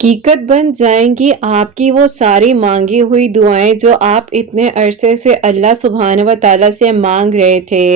हकीकत बन जाएंगी आपकी वो सारी मांगी हुई दुआएं जो आप इतने अरसे से अल्लाह सुब्हान व तआला से मांग रहे थे।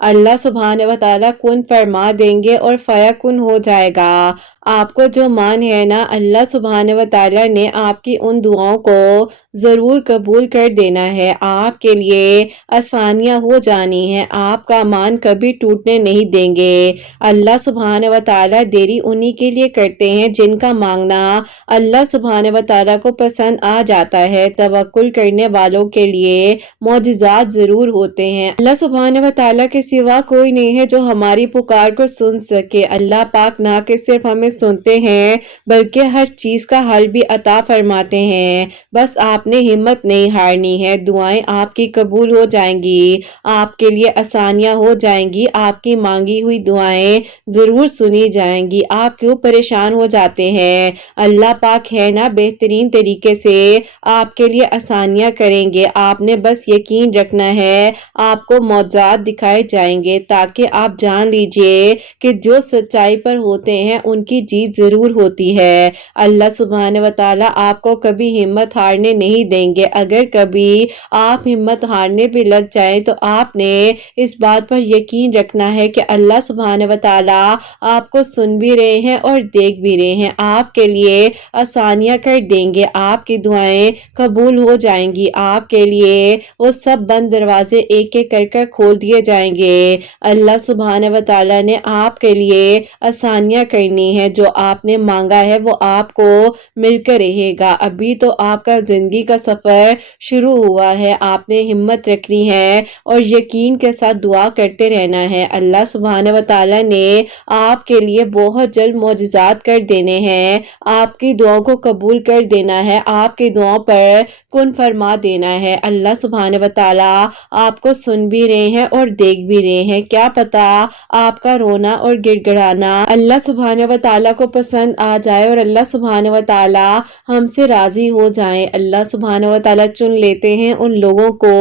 अल्लाह सुब्हान व तआला कुन फरमा देंगे और फयाकुन हो जाएगा। आपको जो मान है ना, अल्लाह सुब्हान व तआला ने आपकी उन दुआओं को ज़रूर कबूल कर देना है। आपके लिए आसानियां हो जानी है, आपका मान कभी टूटने नहीं देंगे। अल्लाह सुब्हान व तआला देरी उन्हीं के लिए करते हैं जिनका मांगना अल्लाह सुब्हान व तआला को पसंद आ जाता है। तवक्कुल करने वालों के लिए मौजिज़ात जरूर होते हैं। अल्लाह सुब्हान व तआला के सिवा कोई नहीं है जो हमारी पुकार को सुन सके। अल्लाह पाक ना कि सिर्फ हमें सुनते हैं बल्कि हर चीज का हल भी अता फरमाते हैं। बस आपने हिम्मत नहीं हारनी है, दुआएं आपकी कबूल हो जाएंगी, आपके लिए आसानियां हो जाएंगी, आपकी मांगी हुई दुआएं जरूर सुनी जाएंगी। आप क्यों परेशान हो जाते हैं? अल्लाह पाक है ना, बेहतरीन तरीके से आपके लिए आसानियां करेंगे। आपने बस यकीन रखना है, आपको मौज़ात दिखाए जाएंगे ताकि आप जान लीजिए कि जो सच्चाई पर होते हैं उनकी जीत जरूर होती है। अल्लाह सुब्हान व तआला आपको कभी हिम्मत हारने नहीं देंगे। अगर कभी आप हिम्मत हारने पे लग जाएं तो आपने इस बात पर यकीन रखना है कि अल्लाह सुब्हान व तआला आपको सुन भी रहे हैं और देख भी रहे हैं। आपके लिए आसानियां कर देंगे, आपकी दुआएं कबूल हो जाएंगी, आपके लिए वो सब बंद दरवाजे एक एक कर कर खोल दिए जाएंगे। अल्लाह सुब्हान व तआला ने आपके लिए आसानियां करनी है, जो आपने मांगा है वो आपको मिलकर रहेगा। अभी तो आपका जिंदगी का सफर शुरू हुआ है, आपने हिम्मत रखनी है और यकीन के साथ दुआ करते रहना है। अल्लाह सुब्हान व तआला ने आपके लिए बहुत जल्द मौजिज़ात कर देने हैं, आपकी दुआओं को कबूल कर देना है, आपकी दुआओं पर कुन फरमा देना है। अल्लाह सुब्हान व तआला आपको सुन भी रहे हैं और देख भी रहे हैं। क्या पता आपका रोना और गिड़गिड़ाना अल्लाह सुब्हान व तआला को पसंद आ जाए और अल्लाह सुब्हान व तआला हमसे राजी हो जाए। अल्लाह सुब्हान व तआला चुन लेते हैं उन लोगों को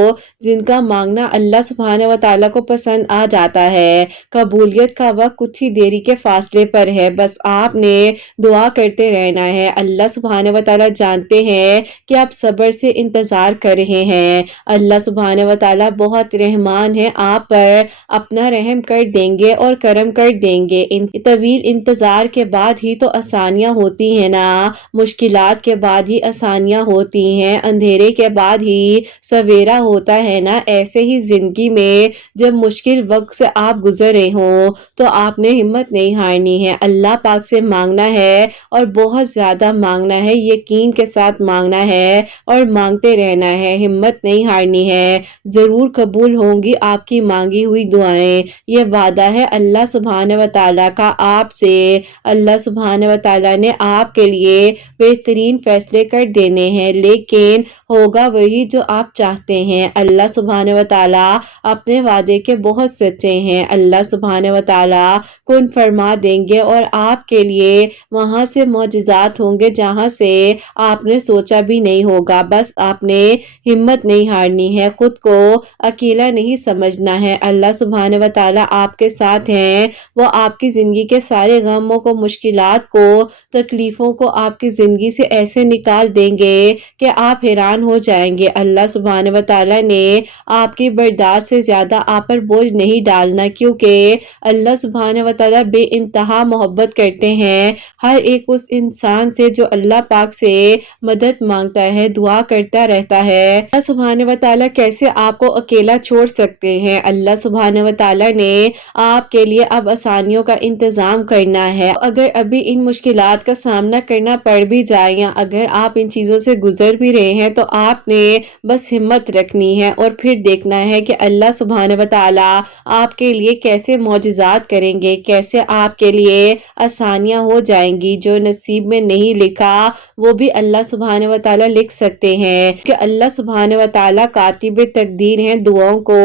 जिनका मांगना अल्लाह सुब्हान व तआला को पसंद आ जाता है। कबूलियत का वक्त कुछ ही देरी के फासले पर है, बस आपने दुआ करते रहना है। अल्लाह सुब्हान व तआला जानते हैं कि आप सब्र से इंतजार कर रहे हैं। अल्लाह सुब्हान व तआला बहुत रहमान है, आप पर अपना रहम कर देंगे और करम कर देंगे। इन तवील इंतजार के बाद ही तो आसानियां होती हैं ना, मुश्किलात के बाद ही आसानियां होती हैं, अंधेरे के बाद ही सवेरा होता है ना। ऐसे ही जिंदगी में जब मुश्किल वक्त से आप गुजर रहे हो तो आपने हिम्मत नहीं हारनी है, अल्लाह पाक से मांगना है और बहुत ज्यादा मांगना है, यकीन के साथ मांगना है और मांगते रहना है, हिम्मत नहीं हारनी है। जरूर कबूल होंगी आपकी मांगी हुई दुआएं, ये वादा है अल्लाह सुब्हान व तआला का आपसे। अल्लाह सुब्हान व तआला ने आपके लिए बेहतरीन फैसले कर देने हैं, लेकिन होगा वही जो आप चाहते हैं। अल्लाह सुब्हान व तआला अपने वादे के बहुत सच्चे हैं। अल्लाह सुब्हान व तआला कुन फरमा देंगे और आपके लिए वहां से मौजिज़ात होंगे जहां से आपने सोचा भी नहीं होगा। बस आपने हिम्मत नहीं हारनी है, खुद को अकेला नहीं समझना है। अल्लाह सुब्हान व तआला आपके साथ हैं, वो आपकी जिंदगी के सारे गमों को, मुश्किलात को, तकलीफों को आपकी जिंदगी से ऐसे निकाल देंगे कि आप हैरान हो जाएंगे। अल्लाह सुब्हान व तआला ने आपकी बर्दाश्त से ज्यादा आप पर बोझ नहीं डालना, क्योंकि अल्लाह सुब्हान व तआला बेइंतहा मोहब्बत करते हैं हर एक उस इंसान से जो अल्लाह पाक से मदद मांगता है, दुआ करता रहता है। अल्लाह सुब्हान व तआला कैसे आपको अकेला छोड़ सकते हैं? अल्लाह सुब्हान व तआला ने आपके लिए अब आसानियों का इंतजाम करना है। अगर अभी इन मुश्किलात का सामना करना पड़ भी जाए या अगर आप इन चीजों से गुजर भी रहे हैं तो आपने बस हिम्मत रखनी है और फिर देखना है कि अल्लाह सुब्हान व तआला आपके लिए कैसे मौजिज़ात करेंगे, कैसे आपके लिए आसानियां हो जाएंगी। जो नसीब में नहीं लिखा वो भी अल्लाह सुब्हान व तआला लिख सकते हैं, कि अल्लाह सुब्हान व तआला कातिब तकदीर हैं, दुआओं को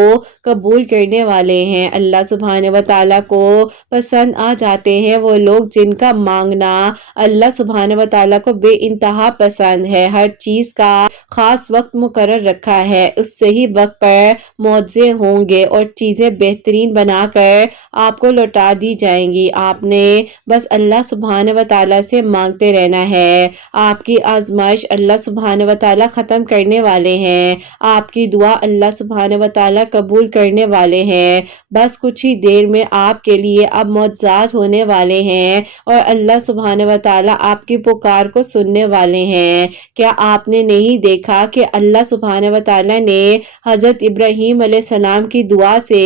कबूल करने वाले हैं। अल्लाह सुब्हान व तआला को पसंद आ जाते हैं वो लोग जिनका मांगना अल्लाह सुब्हान व तआला को बे इंतहा पसंद है। हर चीज का खास वक्त मुकर्रर रखा है, उस सही वक्त पर मुआवजे होंगे और चीजें बेहतरीन बनाकर आपको लौटा दी जाएंगी। आपने बस अल्लाह सुब्हान व तआला से मांगते रहना है। आपकी आजमाइश अल्लाह सुब्हान व तआला खत्म करने वाले हैं। आपकी दुआ अल्लाह सुब्हान व तआला कबूल करने वाले हैं। बस कुछ ही देर में आपके लिए अब मौजज़ात होने वाले हैं और अल्लाह सुब्हान व तआला आपकी पुकार को सुनने वाले हैं। क्या आपने नहीं देखा कि अल्लाह सुब्हान व तआला ने हजरत इब्राहीम अलैहिस्सलाम की दुआ से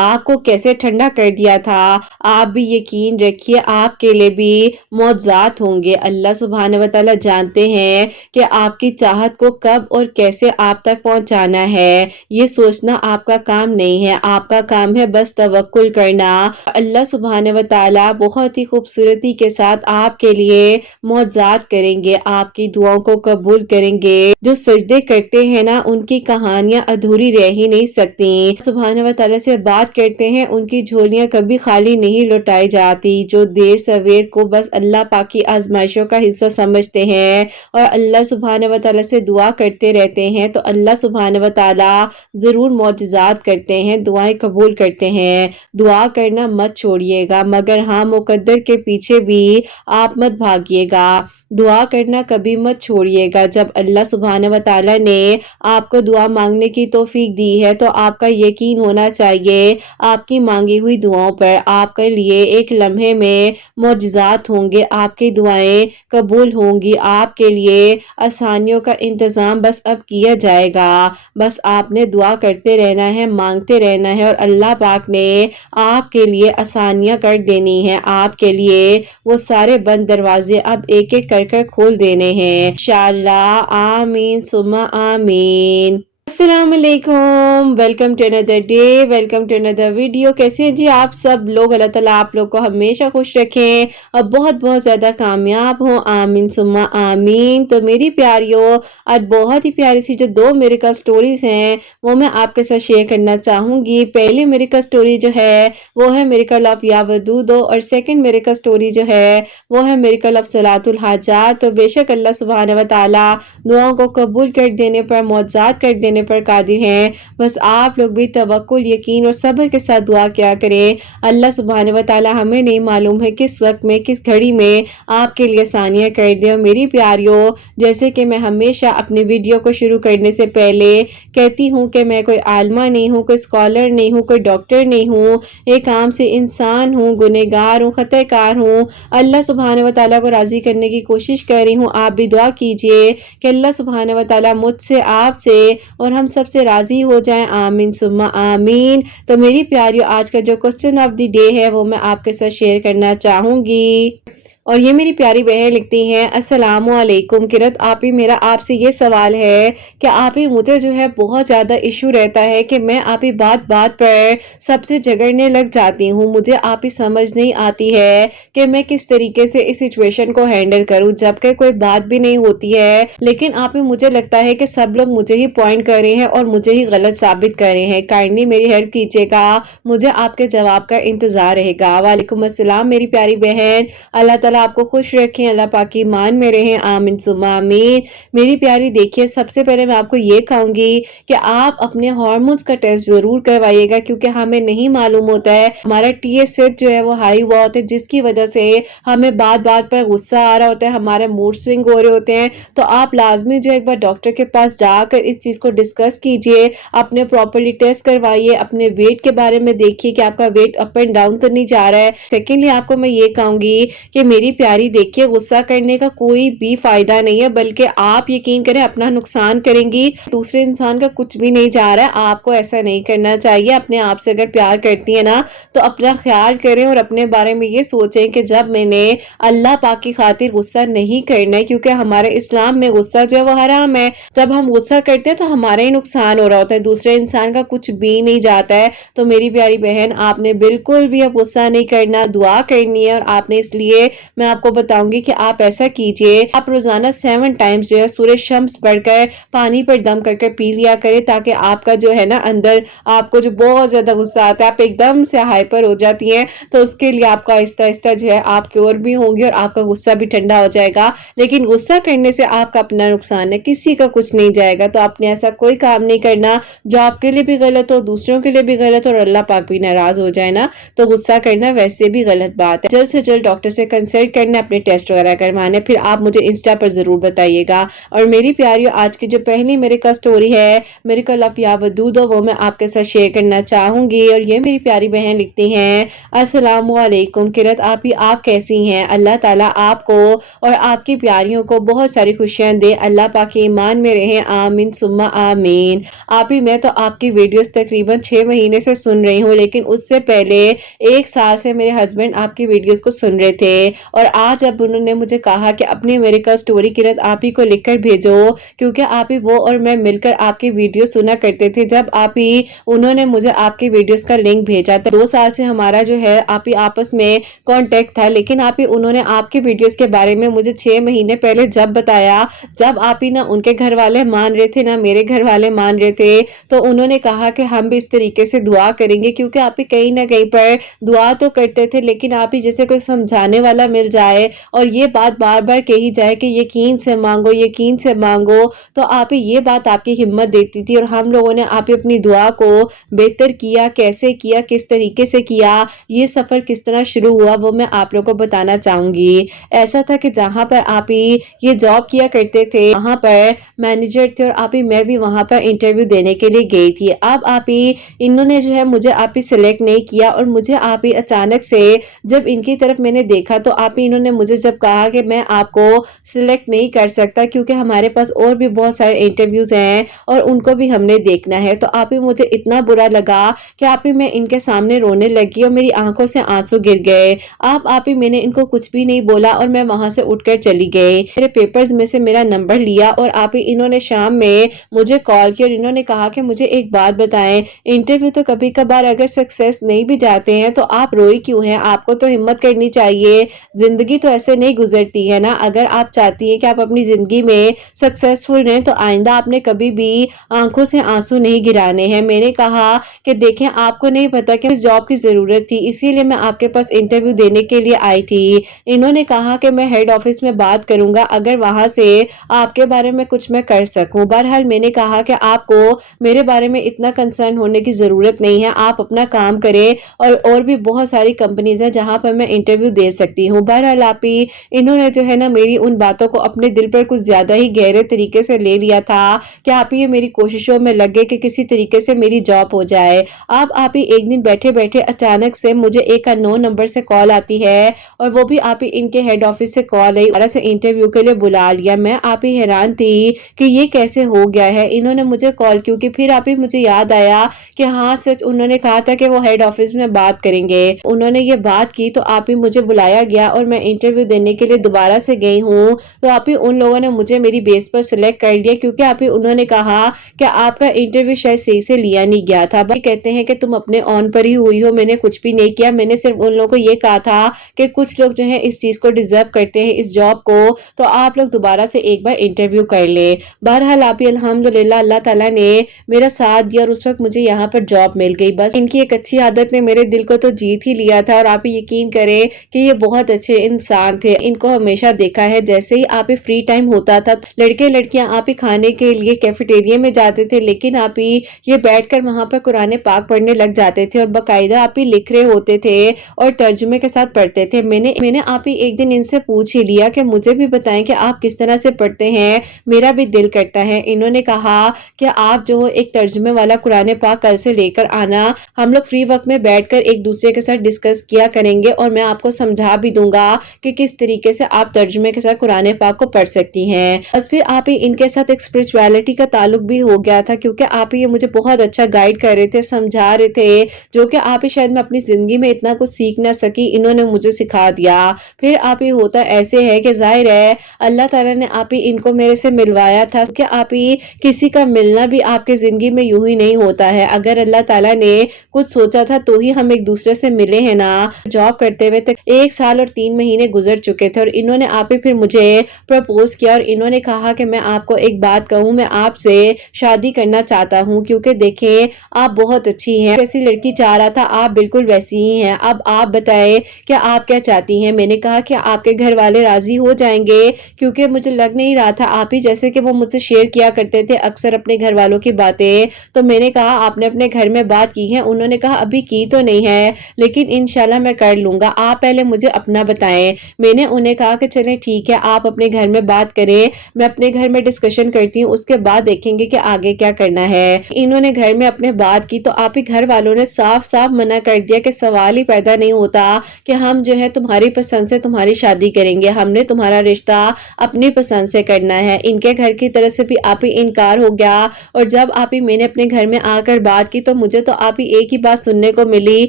आग को कैसे ठंडा कर दिया था? आप भी यकीन रखिए आपके लिए भी मौजज़ात होंगे। अल्लाह सुब्हान व तआला जानते हैं कि आपकी चाहत को कब और कैसे आप तक पहुंचाना है। ये सोचना आपका काम नहीं है, आपका काम है बस तवक्कुल करना। अल्लाह सुब्हान व तआला बहुत ही खूबसूरती के साथ आपके लिए मौजज़ात करेंगे, आपकी दुआओं को कबूल करेंगे। जो सजदे करते हैं ना, उनकी कहानियां अधूरी रह ही नहीं सकती। सुब्हान व तआला से बात करते हैं, उनकी झोलियां कभी खाली नहीं लौटाई जाती। जो देर सवेर को बस अल्लाह पाक की आजमाइशों का हिस्सा समझते हैं और अल्लाह सुब्हान व तआला से दुआ करते रहते हैं, तो अल्लाह सुब्हान व तआला जरूर मौजज़ात करते हैं, दुआएं कबूल करते हैं। दुआ करना मत छोड़िएगा, मगर हाँ मुकद्दर के पीछे भी आप मत भागिएगा। दुआ करना कभी मत छोड़िएगा। जब अल्लाह सुब्हान व तआला ने आपको दुआ मांगने की तौफीक दी है, तो आपका यकीन होना चाहिए आपकी मांगी हुई दुआओं पर आपके लिए एक लम्हे में मौजज़ात होंगे, आपकी दुआएं कबूल होंगी, आपके लिए आसानियों का इंतज़ाम बस अब किया जाएगा। बस आपने दुआ करते रहना है, मांगते रहना है और अल्लाह पाक ने आपके लिए आसानियां कर देनी है। आपके लिए वो सारे बंद दरवाजे अब एक एक कर खोल देने हैं इंशाअल्लाह। आमीन सुम्मा आमीन। अस्सलाम वालेकुम, welcome to another day, welcome to another video. कैसे हैं जी आप सब लोग? अल्लाह ताला आप लोग को हमेशा खुश रखें और बहुत बहुत ज़्यादा कामयाब हो, आमीन सुम्मा आमीन। तो मेरी प्यारियों, आज बहुत ही प्यारी सी जो 2 मिरेकल स्टोरीज हैं वो मैं आपके साथ शेयर करना चाहूँगी। पहली मिरेकल स्टोरी जो है वो है मिरेकल ऑफ या वदूदो और सेकंड मिरेकल स्टोरी जो है वो है मिरेकल ऑफ सलातुल हाजात। तो बेशक अल्लाह सुब्हान व तआला दुआओं को कबूल कर देने पर, मौजज़ात कर देने पर कादिर हैं। बस आप लोग भी तवक्कुल, यकीन और सब्र के साथ दुआ क्या करें। अल्लाह सुब्हान व तआला हमें नहीं मालूम है किस वक्त में, किस घड़ी में आपके लिए आसानियां कर दे। और मेरी प्यारियों, जैसे कि मैं हमेशा अपनी वीडियो को शुरू करने से पहले कहती हूँ कि मैं कोई आलमा नहीं हूँ, कोई स्कॉलर नहीं हूँ, कोई डॉक्टर नहीं हूँ, एक आम से इंसान हूँ, गुनहगार हूँ, खतकार हूँ। अल्लाह सुब्हान व तआला को राजी करने की कोशिश कर रही हूँ। आप भी दुआ कीजिए कि अल्लाह सुब्हान व तआला मुझसे, आपसे और हम सब से राजी हो जाएं, आमीन सुम्मा आमीन। तो मेरी प्यारियों, आज का जो क्वेश्चन ऑफ द डे है वो मैं आपके साथ शेयर करना चाहूंगी। और ये मेरी प्यारी बहन लिखती हैं, अस्सलामु अलैकुम किरत आप ही, मेरा आपसे ये सवाल है कि आप ही मुझे जो है बहुत ज़्यादा इशू रहता है कि मैं आप ही बात बात पर सबसे झगड़ने लग जाती हूँ। मुझे आप ही समझ नहीं आती है कि मैं किस तरीके से इस सिचुएशन को हैंडल करूँ, जबकि कोई बात भी नहीं होती है, लेकिन आप ही मुझे लगता है कि सब लोग मुझे ही पॉइंट कर रहे हैं और मुझे ही गलत साबित कर रहे हैं। काइंडली मेरी हेल्प कीजिएगा, मुझे आपके जवाब का इंतज़ार रहेगा। वालेकुम अस्सलाम मेरी प्यारी बहन, अल्लाह ताला आपको खुश रखें, अल्लाह पाक की ईमान में रहें, आमीन सुम्मा आमीन। मेरी प्यारी देखिए, सबसे पहले मैं आपको ये कहूँगी कि आप अपने हार्मोन्स का टेस्ट ज़रूर करवाइएगा, क्योंकि हमें नहीं मालूम होता है हमारा TSH जो है वो हाई हुआ होता है, जिसकी वजह से हमें बात बात पर गुस्सा आ रहा होता है, हमारे मूड स्विंग हो रहे होते हैं। तो आप लाजमी जो एक बार डॉक्टर के पास जाकर इस चीज़ को डिस्कस कीजिए, अपने प्रॉपरली टेस्ट करवाइए, अपने वेट के बारे में देखिए कि आपका वेट अप एंड डाउन तो नहीं जा रहा है। सेकेंडली आपको मैं ये कहूँगी कि मेरी प्यारी देखिए, गुस्सा करने का कोई भी फायदा नहीं है, बल्कि आप यकीन करें अपना नुकसान करेंगी, दूसरे इंसान का कुछ भी नहीं जा रहा है। आपको ऐसा नहीं करना चाहिए। अपने आप से अगर प्यार करती है ना, तो अपना ख्याल करें और अपने बारे में ये सोचें कि जब मैंने अल्लाह पाक की खातिर गुस्सा नहीं करना है, क्योंकि हमारे इस्लाम में गुस्सा जो है वो हराम है। जब हम गुस्सा करते हैं तो हमारा ही नुकसान हो रहा होता है, दूसरे इंसान का कुछ भी नहीं जाता है। तो मेरी प्यारी बहन, आपने बिल्कुल भी अब गुस्सा नहीं करना, दुआ करनी है। और आपने इसलिए मैं आपको बताऊंगी कि आप ऐसा कीजिए, आप रोजाना 7 टाइम्स जो है सूरज शम्स पढ़कर पानी पर दम कर पी लिया करें, ताकि आपका जो है ना अंदर आपको जो बहुत ज्यादा गुस्सा आता है, आप एकदम से हाइपर हो जाती हैं, तो उसके लिए आपका आहिस्ता आहिस्ता जो है आप क्योर भी होंगी और आपका गुस्सा भी ठंडा हो जाएगा। लेकिन गुस्सा करने से आपका अपना नुकसान है, किसी का कुछ नहीं जाएगा। तो आपने ऐसा कोई काम नहीं करना जो आपके लिए भी गलत हो, दूसरों के लिए भी गलत हो और अल्लाह पाक भी नाराज हो जाए ना, तो गुस्सा करना वैसे भी गलत बात है। जल्द से जल्द डॉक्टर से कंसल्ट करना, अपने टेस्ट वगैरह करवाने, फिर आप मुझे इंस्टा पर जरूर बताइएगा। और मेरी प्यारियों, आज की जो पहली मेरे का स्टोरी है, मेरे को लव या वदूद हो, वो मैं आपके साथ शेयर करना चाहूंगी। और ये मेरी प्यारी बहन लिखती हैं, अस्सलामु अलैकुम किरत आपी, आप कैसी हैं? अल्लाह ताला आपको और आपकी प्यारियों को बहुत सारी खुशियां दे, अल्लाह पाक के ईमान में रहें, आमीन सुम्मा आमीन। आप ही, मैं तो आपकी वीडियोस तकरीबन 6 महीने से सुन रही हूँ, लेकिन उससे पहले 1 साल से मेरे हस्बैंड आपकी वीडियोस को सुन रहे थे, और आज अब उन्होंने मुझे कहा कि अपनी मेरे का स्टोरी किरत आप ही को लिखकर भेजो, क्योंकि आप ही, वो और मैं मिलकर आपकी वीडियो सुना करते थे। जब आप ही उन्होंने मुझे आपकी वीडियोस का लिंक भेजा था, 2 साल से हमारा जो है आप ही आपस में कांटेक्ट था, लेकिन आप ही उन्होंने आपकी वीडियोस के बारे में मुझे 6 महीने पहले जब बताया, जब आप ही ना उनके घर वाले मान रहे थे ना मेरे घर वाले मान रहे थे, तो उन्होंने कहा कि हम भी इस तरीके से दुआ करेंगे, क्योंकि आप ही कहीं ना कहीं पर दुआ तो करते थे, लेकिन आप ही जैसे कोई समझाने वाला मिल जाए और ये बात बार बार कही जाए कि यकीन से मांगो, यकीन से मांगो, तो आप ही ये बात आपकी हिम्मत देती थी। और हम लोगों ने आप ही अपनी दुआ को बेहतर किया, कैसे किया, किस तरीके से किया, ये सफर किस तरह शुरू हुआ, वो मैं आप लोगों को बताना चाहूंगी। ऐसा था कि जहां पर आप ही ये जॉब किया करते थे, वहां पर मैनेजर थे, और आप ही मैं भी वहां पर इंटरव्यू देने के लिए गई थी। अब आप ही इन्होंने जो है मुझे आप ही सिलेक्ट नहीं किया, और मुझे आप ही अचानक से जब इनकी तरफ मैंने देखा, तो आप ही इन्होंने मुझे जब कहा कि मैं आपको सिलेक्ट नहीं कर सकता, क्योंकि हमारे पास और भी बहुत सारे इंटरव्यूज हैं और उनको भी हमने देखना है, तो आप ही मुझे इतना बुरा लगा कि आप ही मैं इनके सामने रोने लगी और मेरी आंखों से आंसू गिर गए। आप ही मैंने इनको कुछ भी नहीं बोला और मैं वहां से उठकर चली गई। मेरे पेपर्स में से मेरा नंबर लिया और आप ही इन्होंने शाम में मुझे कॉल किया और इन्होंने कहा कि मुझे एक बात बताएं, इंटरव्यू तो कभी कभार अगर सक्सेस नहीं भी जाते हैं तो आप रोई क्यों हैं? आपको तो हिम्मत करनी चाहिए, जिंदगी तो ऐसे नहीं गुजरती है ना। अगर आप चाहती हैं कि आप अपनी जिंदगी में सक्सेसफुल रहें, तो आइंदा आपने कभी भी आंखों से आंसू नहीं गिराने हैं। मैंने कहा कि देखें, आपको नहीं पता कि इस जॉब की जरूरत थी, इसीलिए मैं आपके पास इंटरव्यू देने के लिए आई थी। इन्होंने कहा कि मैं हेड ऑफिस में बात करूंगा, अगर वहां से आपके बारे में कुछ मैं कर सकूं। बहरहाल मैंने कहा कि आपको मेरे बारे में इतना कंसर्न होने की जरूरत नहीं है, आप अपना काम करें, और भी बहुत सारी कंपनीज हैं जहां पर मैं इंटरव्यू दे सकती हूँ। बहरहाल आप ही इन्होंने जो है ना मेरी उन बातों को अपने दिल पर कुछ ज्यादा ही गहरे तरीके से ले लिया था कि आप ही मेरी कोशिशों में लगे कि किसी तरीके से मेरी जॉब हो जाए। अब आप ही एक दिन बैठे बैठे अचानक से मुझे एक अननोन नंबर से कॉल आती है, और वो भी आप ही इनके हेड ऑफिस से कॉल आई, दोबारा से इंटरव्यू के लिए बुला लिया। मैं आप ही हैरान थी कि ये कैसे हो गया है, इन्होंने मुझे कॉल क्यों की। फिर आप ही मुझे याद आया कि हाँ सच, उन्होंने कहा था कि वो हेड ऑफिस में बात करेंगे। उन्होंने ये बात की तो आप ही मुझे बुलाया गया और मैं इंटरव्यू देने के लिए दोबारा से गई हूँ। तो आप ही उन लोगों ने मुझे मेरी बेस पर सिलेक्ट कर लिया, क्योंकि आप ही उन्होंने कहा कि आपका इंटरव्यू शायद सही से लिया नहीं गया था। भाई कहते हैं कि तुम अपने ऑन पर ही हुई हो, मैंने कुछ भी नहीं किया, मैंने सिर्फ उन लोगों को ये कहा था कि कुछ लोग जो है इस चीज को डिजर्व करते हैं, इस जॉब को, तो आप लोग दोबारा से एक बार इंटरव्यू कर ले। बहरहाल आप ही अल्हम्दुलिल्लाह अल्लाह ताला ने मेरा साथ दिया और उस वक्त मुझे यहाँ पर जॉब मिल गई। बस इनकी एक अच्छी आदत ने मेरे दिल को तो जीत ही लिया था, और आप ही यकीन करें कि ये बहुत अच्छे इंसान थे। इनको हमेशा देखा है, जैसे ही आप ही फ्री टाइम होता था, लड़के लड़कियां आप ही खाने के लिए कैफेटेरिया में जाते थे, लेकिन आप ही ये बैठकर वहां पर कुरान पाक पढ़ने लग जाते थे और बाकायदा आप ही लिख रहे होते थे और तर्जुमे के साथ पढ़ते थे। मैंने आप ही एक दिन इनसे पूछ ही लिया कि मुझे भी बताएं कि आप किस तरह से पढ़ते हैं, मेरा भी दिल करता है। इन्होंने कहा कि आप जो एक तर्जुमे वाला कुरान पाक कल से लेकर आना, हम लोग फ्री वक्त में बैठकर एक दूसरे के साथ डिस्कस किया करेंगे और मैं आपको समझा भी दूंगा कि किस तरीके से आप तर्जुमे के साथ कुरान पाक को पढ़ सकती हैं। बस फिर आप ही इनके साथ एक स्पिरिचुअलिटी का ताल्लुक भी हो गया था, क्योंकि आप ही ये मुझे बहुत अच्छा गाइड कर रहे थे, समझा रहे थे, जो कि आप ही शायद मैं अपनी जिंदगी में इतना कुछ सीख ना सकी, इन्होंने मुझे सिखा दिया। फिर आप ही होता ऐसे है कि जाहिर है अल्लाह ताला ने आप ही इनको मेरे से मिलवाया था, कि आप ही किसी का मिलना भी आपके जिंदगी में यूं ही नहीं होता है। अगर अल्लाह ताला ने कुछ सोचा था तो ही हम एक दूसरे से मिले हैं ना। जॉब करते हुए तक 1 साल और 3 3 مہینے گزر چکے تھے اور انہوں نے آپ ہی پھر مجھے پرپوز کیا اور انہوں نے کہا کہ میں آپ کو ایک بات کہوں، میں آپ سے شادی کرنا چاہتا ہوں کیونکہ دیکھیں آپ بہت اچھی ہیں، جیسی لڑکی چاہ رہا تھا آپ بالکل ویسی ہی ہیں، اب آپ بتائیں کہ آپ کیا چاہتی ہیں؟ میں نے کہا کہ آپ کے گھر والے راضی ہو جائیں گے، کیونکہ مجھے لگ نہیں رہا تھا آپ ہی جیسے کہ وہ مجھ سے شیئر کیا کرتے تھے اکثر اپنے گھر والوں کی باتیں، تو میں نے کہا آپ نے اپنے گھر میں بات کی ہے؟ انہوں نے کہا ابھی کی تو نہیں ہے لیکن انشاءاللہ میں کر لوں گا، آپ پہلے مجھے اپنا بتائیں۔ میں نے انہیں کہا کہ چلیں ٹھیک ہے آپ اپنے گھر میں بات کریں، میں اپنے گھر میں ڈسکشن کرتی ہوں، اس کے بعد دیکھیں گے کہ آگے کیا کرنا ہے۔ انہوں نے گھر میں اپنے بات کی تو آپ ہی گھر والوں نے صاف صاف منع کر دیا کہ سوال ہی پیدا نہیں ہوتا کہ ہم جو ہے تمہاری پسند سے تمہاری شادی کریں گے، ہم نے تمہارا رشتہ اپنی پسند سے کرنا ہے۔ ان کے گھر کی طرف سے بھی آپ ہی انکار ہو گیا اور جب آپ ہی میں نے اپنے گھر میں آ کر بات کی تو مجھے تو آپ ہی ایک ہی بات سننے کو ملی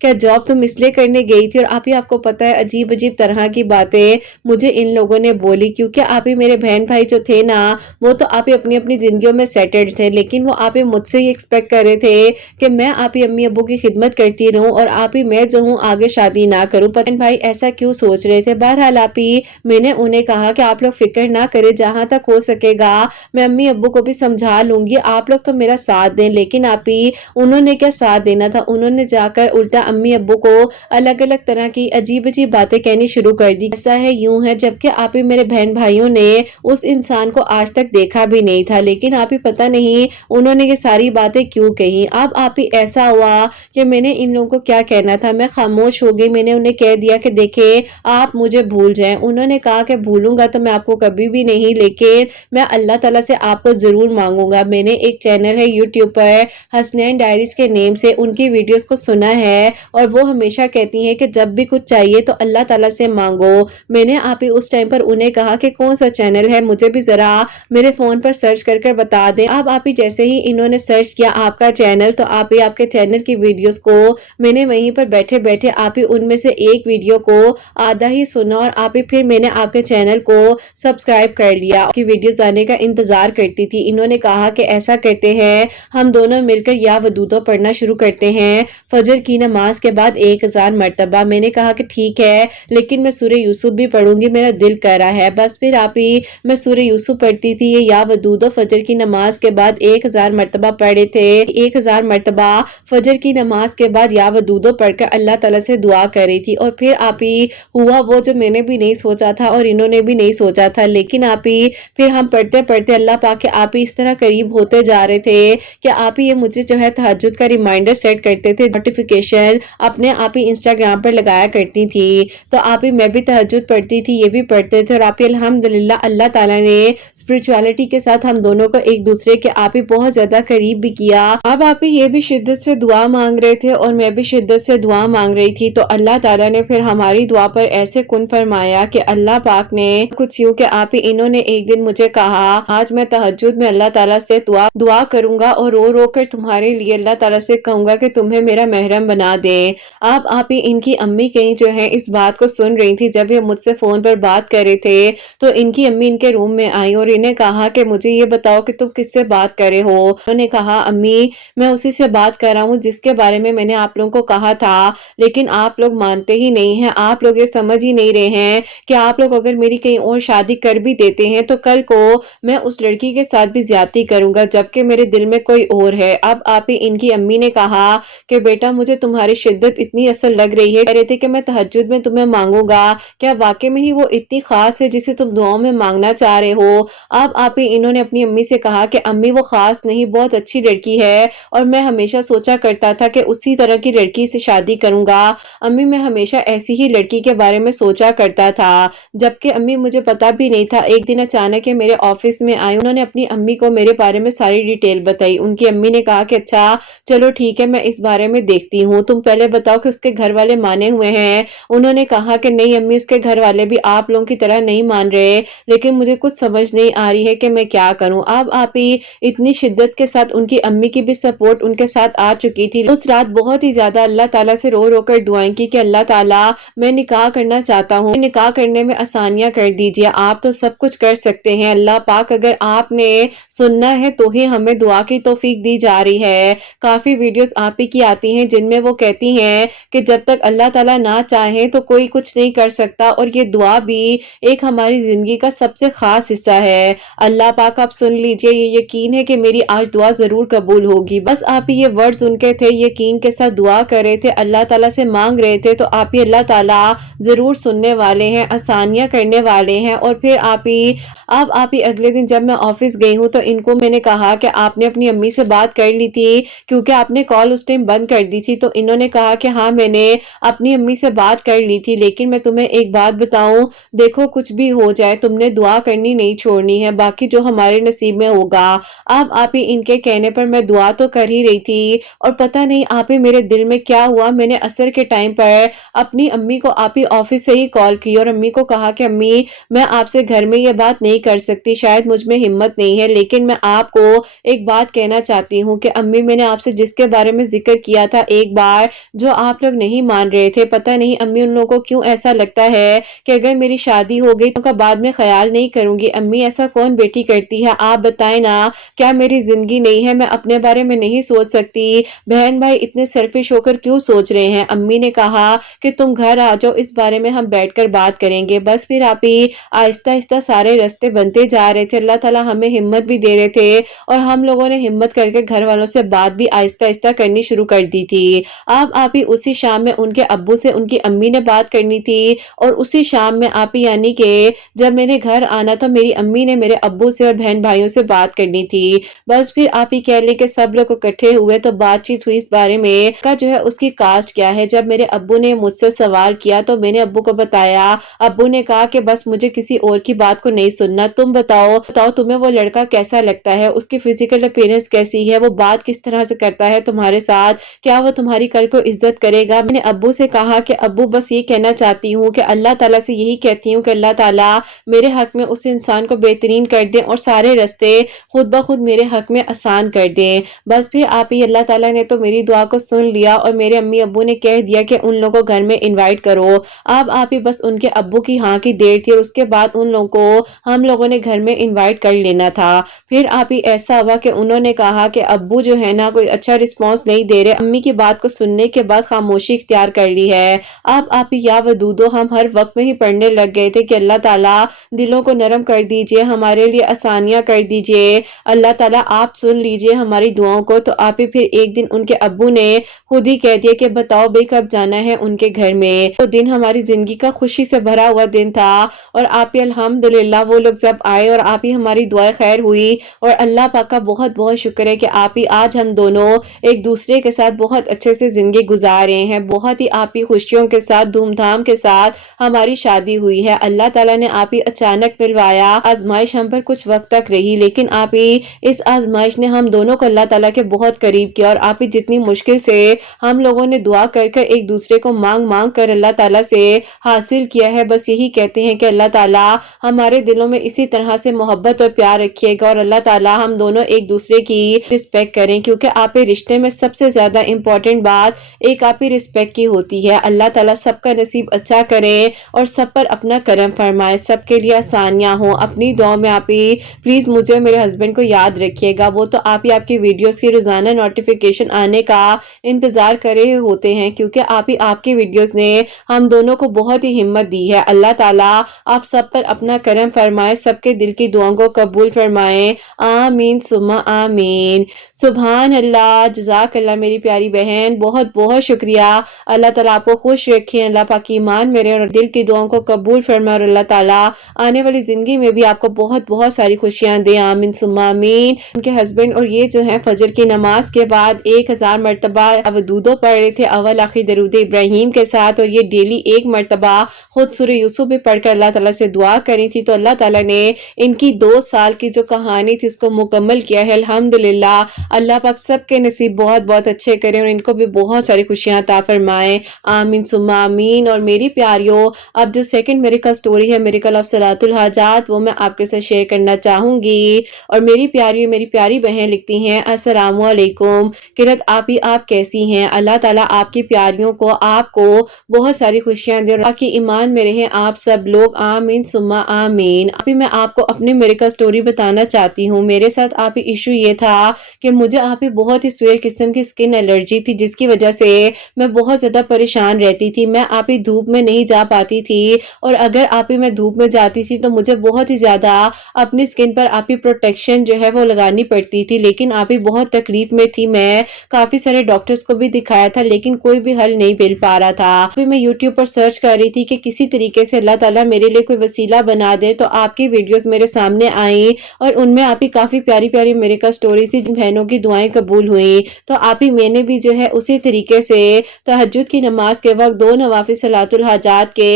کہ جاب تم اس لیے کرنے گئی تھی، اور آپ ہی آپ کو پتہ ہے عجیب عجیب طرح کی باتیں مجھے ان لوگوں نے بولی، کیونکہ آپ ہی میرے بہن بھائی جو تھے نا وہ تو آپ ہی اپنی اپنی زندگیوں میں سیٹلڈ تھے، لیکن وہ آپ ہی مجھ سے یہ ایکسپیکٹ کر رہے تھے کہ میں آپ ہی امی ابو کی خدمت کرتی رہوں اور آپ ہی میں جو ہوں آگے شادی نہ کروں۔ بہن بھائی ایسا کیوں سوچ رہے تھے؟ بہرحال آپ ہی میں نے انہیں کہا کہ آپ لوگ فکر نہ کریں، جہاں تک ہو سکے گا میں امی ابو کو بھی سمجھا لوں گی، آپ لوگ تو میرا ساتھ دیں۔ لیکن آپ ہی انہوں نے کیا ساتھ دینا تھا، انہوں نے جا کر الٹا امی ابو کو الگ الگ طرح کی عجیب عجیب باتیں کہنی شروع کر دی، ایسا ہے یوں ہے، جبکہ آپ ہی میرے بہن بھائیوں نے اس انسان کو آج تک دیکھا بھی نہیں تھا، لیکن آپ ہی پتہ نہیں انہوں نے یہ ساری باتیں کیوں کہی۔ اب آپ ہی ایسا ہوا کہ میں نے ان لوگوں کو کیا کہنا تھا، میں خاموش ہو گئی، میں نے انہیں کہہ دیا کہ دیکھیں آپ مجھے بھول جائیں۔ انہوں نے کہا کہ بھولوں گا تو میں آپ کو کبھی بھی نہیں، لیکن میں اللہ تعالیٰ سے آپ کو ضرور مانگوں گا۔ میں نے ایک چینل ہے یوٹیوب پر حسنین ڈائریز کے نیم سے، ان کی ویڈیوز کو سنا ہے اور وہ ہمیشہ کہتی ہیں کہ جب بھی کچھ چاہیے تو اللہ تعالیٰ سے مانگو۔ میں نے آپ ہی اس ٹائم پر انہیں کہا کہ کون سا چینل ہے، مجھے بھی ذرا میرے فون پر سرچ کر کر بتا دیں۔ اب آپ ہی جیسے ہی انہوں نے سرچ کیا آپ کا چینل تو آپ ہی آپ کے چینل کی ویڈیوز کو میں نے وہیں پر بیٹھے بیٹھے آپ ہی ان میں سے ایک ویڈیو کو آدھا ہی سنا اور آپ ہی پھر میں نے آپ کے چینل کو سبسکرائب کر لیا، آپ کی ویڈیوز آنے کا انتظار کرتی تھی۔ انہوں نے کہا کہ ایسا کرتے ہیں ہم دونوں مل کر یا ودودو پڑھنا شروع کرتے ہیں فجر کی نماز کے بعد 1000 مرتبہ۔ میں نے کہا کہ ٹھیک ہے لیکن میں سورہ یوسف بھی پڑھوں گی، میرا دل کر رہا ہے۔ بس پھر آپ ہی میں سورہ یوسف پڑھتی تھی، یہ یا ودودو فجر کی نماز کے بعد 1000 مرتبہ پڑھے تھے، 1000 مرتبہ فجر کی نماز کے بعد یا ودودو پڑھ کر اللہ تعالیٰ سے دعا کر رہی تھی۔ اور پھر آپ ہی ہوا وہ جو میں نے بھی نہیں سوچا تھا اور انہوں نے بھی نہیں سوچا تھا، لیکن آپ ہی پھر ہم پڑھتے پڑھتے اللہ پاک کے آپ ہی اس طرح قریب ہوتے جا رہے تھے کہ آپ ہی یہ مجھے جو ہے تہجد کا ریمائنڈر سیٹ کرتے تھے، نوٹیفیکیشن اپنے آپ ہی انسٹاگرام پر لگایا کرتی تھی، تو آپ ہی میں بھی تہجد پڑھتی تھی، یہ بھی پڑھتے تھے، اور آپ ہی الحمدللہ اللہ تعالیٰ نے اسپرچوالٹی کے ساتھ ہم دونوں کو ایک دوسرے کے آپ ہی بہت زیادہ قریب بھی کیا۔ اب آپ ہی یہ بھی شدت سے دعا مانگ رہے تھے اور میں بھی شدت سے دعا مانگ رہی تھی، تو اللہ تعالیٰ نے پھر ہماری دعا پر ایسے کن فرمایا کہ اللہ پاک نے کچھ یوں کہ آپ ہی انہوں نے ایک دن مجھے کہا آج میں تہجد میں اللہ تعالیٰ سے دعا کروں گا اور رو رو کر تمہارے لیے اللہ تعالیٰ سے کہوں گا کہ تمہیں میرا محرم بنا دیں۔ اب آپ ہی ان کی امی کہیں جو ہے اس بات کو سن رہی تھی، جب یہ مجھ سے فون پر بات کر رہے تھے تو ان کی امی ان کے روم میں آئی اور انہیں کہا کہ مجھے یہ بتاؤ کہ تم کس سے بات کر رہے ہو؟ انہوں نے کہا امی میں اسی سے بات کر رہا ہوں جس کے بارے میں نے آپ لوگوں کو کہا تھا، لیکن آپ لوگ مانتے ہی نہیں ہیں، آپ لوگ یہ سمجھ ہی نہیں رہے ہیں کہ آپ لوگ اگر میری کہیں اور شادی کر بھی دیتے ہیں تو کل کو میں اس لڑکی کے ساتھ بھی زیادتی کروں گا جبکہ میرے دل میں کوئی اور ہے۔ اب آپ ہی ان کی امی نے کہا کہ بیٹا مجھے تمہاری شدت اتنی اصل لگ رہی ہے، کہہ رہے تھے کہ میں تہجد میں تمہیں مانگوں گا، کیا واقعی میں ہی وہ اتنی خاص ہے جسے تم دعاؤں میں مانگنا چاہ رہے ہو؟ اب آپ ہی انہوں نے اپنی امی سے کہا کہ امی وہ خاص نہیں، بہت اچھی لڑکی ہے اور میں ہمیشہ سوچا کرتا تھا کہ اسی طرح کی لڑکی سے شادی کروں گا۔ امی میں ہمیشہ ایسی ہی لڑکی کے بارے میں سوچا کرتا تھا، جبکہ امی مجھے پتا بھی نہیں تھا۔ ایک دن اچانک میرے آفس میں آئی، انہوں نے اپنی امی کو میرے بارے میں ساری ڈیٹیل بتائی۔ ان کی امی نے کہا کہ اچھا چلو ٹھیک ہے میں اس بارے میں دیکھتی ہوں، تم پہلے بتاؤ کہ اس کے گھر والے مانے ہوئے ہیں؟ انہوں نے کہا کہ نہیں امی اس کے گھر والے بھی آپ لوگوں کی طرح نہیں مان رہے، لیکن مجھے کچھ سمجھ نہیں آ رہی ہے کہ میں کیا کروں۔ اب آپ ہی اتنی شدت کے ساتھ ان کی امی کی بھی سپورٹ ان کے ساتھ آ چکی تھی۔ اس رات بہت ہی زیادہ اللہ تعالیٰ سے رو رو کر دعائیں کی کہ اللہ تعالیٰ میں نکاح کرنا چاہتا ہوں، نکاح کرنے میں آسانیاں کر دیجئے، آپ تو سب کچھ کر سکتے ہیں اللہ پاک، اگر آپ نے سننا ہے تو ہی ہمیں دعا کی توفیق دی جا رہی ہے۔ کافی ویڈیوز آپ ہی کی آتی ہیں جن میں وہ کہتی ہیں کہ جب تک اللہ تعالیٰ نہ چاہے تو کوئی کچھ نہیں کر سکتا، اور یہ دعا بھی ایک ہماری زندگی کا سب سے خاص حصہ ہے۔ اللہ پاک آپ سن لیجئے، یہ یقین ہے کہ میری آج دعا ضرور قبول ہوگی۔ بس آپ یہ ورڈ سن کے تھے، یقین کے ساتھ دعا کر رہے تھے، اللہ تعالیٰ سے مانگ رہے تھے، تو آپ ہی اللہ تعالیٰ ضرور سننے والے ہیں، آسانیاں کرنے والے ہیں۔ اور پھر آپ ہی اگلے دن جب میں آفس گئی ہوں تو ان کو میں نے کہا کہ آپ نے اپنی امی سے بات کر لی تھی، کیونکہ آپ نے کال اس ٹائم بند کر دی تھی، تو انہوں نے کہا کہ ہاں میں نے اپنی امی سے بات کر لی تھی، لیکن میں تمہیں ایک بات بتاؤں، دیکھو کچھ بھی ہو جائے تم نے دعا کرنی نہیں چھوڑنی ہے، باقی جو ہمارے نصیب میں ہوگا۔ اب آپ ہی ان کے کہنے پر میں دعا تو کر ہی رہی تھی، اور پتہ نہیں آپ ہی میرے دل میں کیا ہوا، میں نے عصر کے ٹائم پر اپنی امی کو آپ ہی آفس سے ہی کال کی اور امی کو کہا کہ امی میں آپ سے گھر میں یہ بات نہیں کر سکتی، شاید مجھ میں ہمت نہیں ہے، لیکن میں آپ کو ایک بات کہنا چاہتی ہوں کہ امی میں نے آپ سے جس کے بارے میں ذکر کیا تھا ایک بار، جو آپ لوگ نہیں مان رہے تھے، پتہ نہیں امی ان لوگوں کو کیوں ایسا لگتا ہے کہ اگر میری شادی ہو گئی تو ان کا بعد میں خیال نہیں کروں گی۔ امی ایسا کون بیٹی کرتی ہے، آپ بتائیں نا، کیا میری زندگی نہیں ہے، میں اپنے بارے میں نہیں سوچ سکتی؟ بہن بھائی اتنے سیلفش ہو کر کیوں سوچ رہے ہیں؟ امی نے کہا کہ تم گھر آ جاؤ، اس بارے میں ہم بیٹھ کر بات کریں گے۔ بس پھر آپ ہی آہستہ آہستہ سارے راستے بنتے جا رہے تھے، اللہ تعالیٰ ہمیں ہمت بھی دے رہے تھے، اور ہم لوگوں نے ہمت کر کے گھر والوں سے بات بھی آہستہ آہستہ کرنی شروع کر دی تھی۔ اب آپ ہی اسی شام میں ان کے ابو سے ان کی امی نے بات کرنی تھی، اور اسی شام میں آپ ہی یعنی کہ جب میں نے گھر آنا تو میری امی نے میرے ابو سے اور بہن بھائیوں سے بات کرنی تھی۔ بس پھر آپ ہی کہہ لیں کہ سب لوگ اکٹھے ہوئے تو بات چیت ہوئی اس بارے میں کا جو ہے اس کی کاسٹ کیا ہے۔ جب میرے ابو نے مجھ سے سوال کیا تو میں نے ابو کو بتایا، ابو نے کہا کہ بس مجھے کسی اور کی بات کو نہیں سننا، تم بتاؤ تمہیں وہ لڑکا کیسا لگتا ہے، اس کی فزیکل اپیرنس کیسی ہے، وہ بات کس طرح سے کرتا ہے تمہارے ساتھ، کیا وہ تمہاری کل کو عزت کرے گا؟ میں نے ابو سے کہا کہ ابو بس یہ کہنا چاہتی ہوں کہ اللہ تعالیٰ سے یہی کہتی ہوں کہ اللہ تعالیٰ میرے حق میں اس انسان کو بہترین کر دے اور سارے راستے خود بخود میرے حق میں آسان کر دے۔ بس پھر آپ ہی اللہ تعالیٰ نے تو میری دعا کو سن لیا، اور میرے امی ابو نے کہہ دیا کہ ان لوگوں کو گھر میں انوائٹ کرو۔ اب آپ ہی بس ان کے ابو کی ہاں کی دیر تھی، اور اس کے بعد ان لوگوں کو ہم لوگوں نے گھر میں انوائٹ کر لینا تھا۔ پھر آپ ہی ایسا ہوا کہ انہوں نے کہا کہ ابو جو ہے نا کوئی اچھا رسپانس نہیں دے رہے، امی کی بات کو سننے کے بعد خاموشی اختیار کر لی ہے۔ اب آپ ہی یا ودودو ہم ہر وقت میں ہی پڑھنے لگ گئے تھے کہ اللہ تعالیٰ دلوں کو نرم کر دیجئے، ہمارے لیے آسانیاں کر دیجئے، اللہ تعالیٰ آپ سن لیجئے ہماری دعاؤں کو۔ تو آپ ہی پھر ایک دن ان کے ابو نے خود ہی کہہ دیا کہ بتاؤ بے کب جانا ہے ان کے گھر میں۔ تو دن ہماری زندگی کا خوشی سے بھرا ہوا دن تھا، اور آپ ہی الحمدللہ وہ لوگ جب آئے اور آپ ہی ہماری دعائیں خیر ہوئی، اور اللہ پاک کا بہت بہت شکر ہے کہ آپ ہی آج ہم دونوں ایک دوسرے کے ساتھ بہت اچھے سے زندگی گزار رہے ہیں، بہت ہی آپ ہی خوشیوں کے ساتھ دھوم دھام کے ساتھ ہماری شادی ہوئی ہے۔ اللہ تعالیٰ نے آپ ہی اچانک ملوایا، آزمائش ہم پر کچھ وقت تک رہی، لیکن آپ ہی اس آزمائش نے ہم دونوں کو اللہ تعالیٰ کے بہت قریب کیا، اور آپ ہی جتنی مشکل سے ہم لوگوں نے دعا کر کر ایک دوسرے کو مانگ مانگ کر اللہ تعالیٰ سے حاصل کیا ہے، بس یہی کہتے ہیں کہ اللہ تعالیٰ ہمارے دلوں میں اسی طرح سے محبت اور پیار رکھیے گا، اور اللہ تعالیٰ ہم دونوں ایک دوسرے کی رسپیکٹ کریں، کیونکہ آپ ہی رشتے میں سب سے زیادہ امپورٹنٹ بات ایک آپ ہی رسپیکٹ کی ہوتی ہے۔ اللہ تعالیٰ سب کا نصیب اچھا کرے اور سب پر اپنا کرم فرمائے، سب کے لیے آسانیاں ہوں۔ اپنی دعا میں آپ ہی پلیز مجھے اور میرے ہسبینڈ کو یاد رکھیے گا، وہ تو آپ ہی آپ کی ویڈیوز کی روزانہ نوٹیفیکیشن آنے کا انتظار کرے ہوتے ہیں، کیونکہ آپ ہی آپ کی ویڈیوز نے ہم دونوں کو بہت ہی ہمت دی ہے۔ اللہ تعالیٰ آپ سب پر اپنا کرم فرمائے، سب کے دل کی دعاؤں کو قبول فرمائے، آمین ثم آمین۔ سبحان اللہ، جزاک اللہ میری پیاری بہن، بہت بہت شکریہ۔ اللہ تعالیٰ آپ کو خوش رکھے، اللہ پاک ایمان میرے اور دل کی دعاؤں کو قبول فرمائے، اور اللہ تعالیٰ آنے والی زندگی میں بھی آپ کو بہت بہت ساری خوشیاں دے، آمین ثم آمین۔ ان کے ہسبینڈ اور یہ جو ہیں فجر کی نماز کے بعد 1000 مرتبہ ودودو پڑھ رہے تھے، اول آخر درود ابراہیم کے ساتھ، اور یہ ڈیلی 1 مرتبہ خود سورہ یوسف بھی پڑھ کر اللہ تعالیٰ سے دعا کری تھی، تو اللہ تعالیٰ نے ان کی 2 سال کی جو کہانی تھی اس کو مکمل کیا ہے، الحمدللہ۔ اللہ پاک سب کے نصیب بہت بہت اچھے کریں، اور ان کو بھی بہت ساری خوشیاں عطا فرمائے، آمین ثم آمین۔ اور میری پیاریوں، اب جو سیکنڈ میریکل سٹوری ہے، میریکل آف صلاۃ الحاجات، وہ میں آپ کے ساتھ شیئر کرنا چاہوں گی۔ اور میری پیاریوں، میری پیاری بہن لکھتی ہیں، السلام علیکم قرت، آپ کیسی ہیں؟ اللہ تعالیٰ آپ کی پیاریوں کو، آپ کو بہت ساری خوشیاں دے، اور باقی ایمان میں رہیں آپ سب لوگ، آمین ثم آمین۔ ابھی میں آپ کو اپنی میریکل سٹوری بتانا چاہتی ہوں۔ میرے ساتھ آپ ہی ایشو یہ تھا کہ مجھے آپ ہی بہت ہی سویر قسم کی سکن الرجی تھی، جس کی وجہ سے میں بہت زیادہ پریشان رہتی تھی۔ میں آپ ہی دھوپ میں نہیں جا پاتی تھی، اور اگر آپ ہی میں دھوپ میں جاتی تھی تو مجھے بہت ہی زیادہ اپنی سکن پر آپ ہی پروٹیکشن جو ہے وہ لگانی پڑتی تھی، لیکن آپ ہی بہت تکلیف میں تھی۔ میں کافی سارے ڈاکٹرز کو بھی دکھایا تھا لیکن کوئی بھی حل نہیں مل پا رہا تھا۔ ابھی میں یوٹیوب پر سرچ کر رہی تھی کہ کسی طریقے سے اللہ تعالیٰ میرے لیے کوئی وسیلہ بنا دے، تو آپ کی ویڈیوز میرے سامنے آئیں اور ان میں آپ ہی کافی پیاری پیاری میریکل سٹوریز تھی، بہنوں کی دعائیں قبول ہوئیں۔ تو آپ ہی میں نے بھی جو ہے اسی طریقے سے تہجد کی نماز کے وقت 2 نوافل صلاۃ الحاجات کے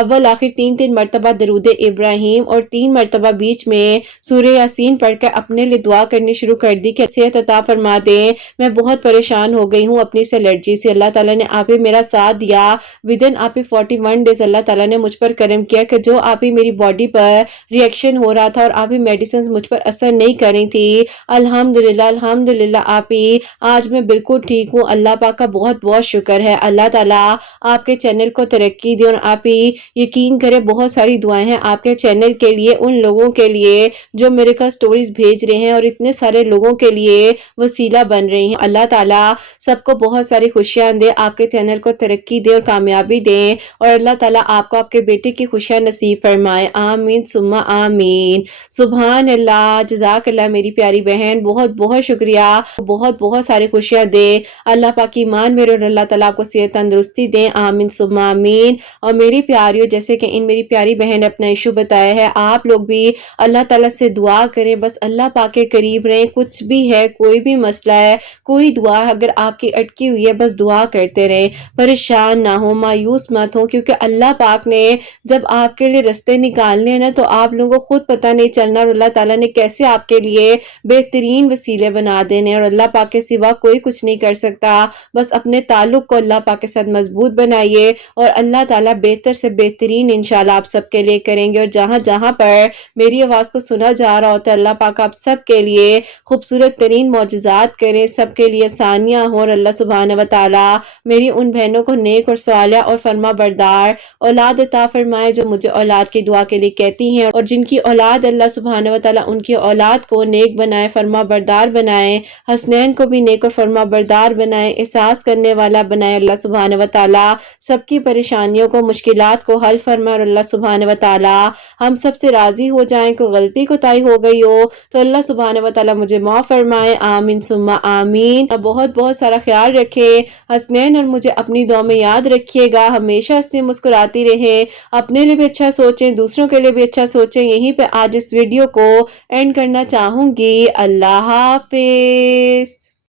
اول آخر 3 مرتبہ درود ابراہیم اور 3 مرتبہ بیچ میں سورہ یاسین پڑھ کر اپنے لیے دعا کرنی شروع کر دی کہ صحت عطا فرما دیں، میں بہت پریشان ہو گئی ہوں اپنی اس الرجی سے۔ اللہ تعالیٰ نے آپ ہی میرا ساتھ دیا، ودن آپ ہی 41 ڈیز اللہ تعالیٰ نے مجھ پر کرم کیا کہ جو آپ ہی میری باڈی پر ریئیکشن ہو رہا تھا اور آپ ہی میڈیسنز مجھ پر اثر نہیں کر رہی تھی، الحمدللہ آپ ہی آج میں بالکل ٹھیک ہوں۔ اللہ پاک کا بہت بہت شکر ہے۔ اللہ تعالیٰ آپ کے چینل کو ترقی دے، اور آپ ہی یقین کریں بہت ساری دعائیں ہیں آپ کے چینل کے لیے، ان لوگوں کے لیے جو میرے کا سٹوریز بھیج رہے ہیں اور اتنے سارے لوگوں کے لیے وسیلہ بن رہی ہیں۔ اللہ تعالیٰ سب کو بہت ساری خوشیاں دے، آپ کے چینل کو ترقی دے اور کامیابی دے، اور اللہ تعالیٰ آپ کو آپ کے بیٹے کی خوشیاں نصیب فرمائے، آمین ثم آمین۔ سبحان اللہ، جزاک اللہ میری پیاری بہن، بہت بہت شکریہ، بہت بہت ساری خوشیاں دے، اللہ پاک ایمان میرے اور اللہ تعالیٰ آپ کو صحت تندرستی دے، آمین ثم آمین۔ اور میری پیاریوں، جیسے کہ ان میری پیاری بہن نے اپنا ایشو بتایا ہے، آپ لوگ بھی اللہ تعالیٰ سے دعا کریں، بس اللہ پاک کے قریب رہیں، کچھ بھی ہے، کوئی بھی مسئلہ ہے، کوئی دعا اگر آپ کی اٹکی ہوئی ہے، بس دعا کرتے رہیں، پریشان نہ ہو، مایوس مت ہو، کیونکہ اللہ پاک نے جب آپ کے لیے رستے نکالنے ہیں نا تو آپ لوگوں کو خود پتہ نہیں چلنا، اور اللہ تعالیٰ نے کیسے آپ کے لیے بہترین وسیلے بنا دینے، اور اللہ پاک کے سوا کوئی کچھ نہیں کر سکتا۔ بس اپنے تعلق کو اللہ پاک کے ساتھ مضبوط بنائیے، اور اللہ تعالیٰ بہتر سے بہترین انشاءاللہ آپ سب کے لیے کریں گے، اور جہاں جہاں پر میری آواز کو سنا جا رہا ہوتا ہے، اللہ پاک آپ سب کے لیے خوبصورت ترین معجزات کرے، سب کے لیے آسانیاں ہوں، اور اللہ سبحانہ و تعالیٰ میری ان بہنوں کو نیک اور صالحہ اور فرما بردار اولاد عطا فرمائے جو مجھے اولاد کی دعا کے لیے کہتی ہیں، اور جن کی اولاد اللہ سبحانہ و تعالیٰ ان کی اولاد کو نیک بنائے، فرما بردار بنائے، حسنین کو بھی نیک و فرما بردار بنائے، احساس کرنے والا بنائے، اللہ سبحانہ و تعالیٰ سب کی پریشانیوں کو، مشکلات کو حل فرمائے، اور اللہ سبحانہ و تعالیٰ ہم سب سے راضی ہو جائیں، کوئی غلطی کوتاہی ہو گئی ہو تو اللہ سبحانہ و تعالیٰ مجھے معاف فرمائے، آمین ثم آمین۔ بہت بہت سارا خیال رکھیں، حسنین اور مجھے اپنی دعا میں یاد رکھیے گا، ہمیشہ ہنستے مسکراتی رہیں، اپنے لیے بھی اچھا سوچیں، دوسروں کے لیے بھی اچھا سوچیں۔ یہیں پہ آج اس ویڈیو کو اینڈ کرنا چاہوں گی، اللہ حافظ۔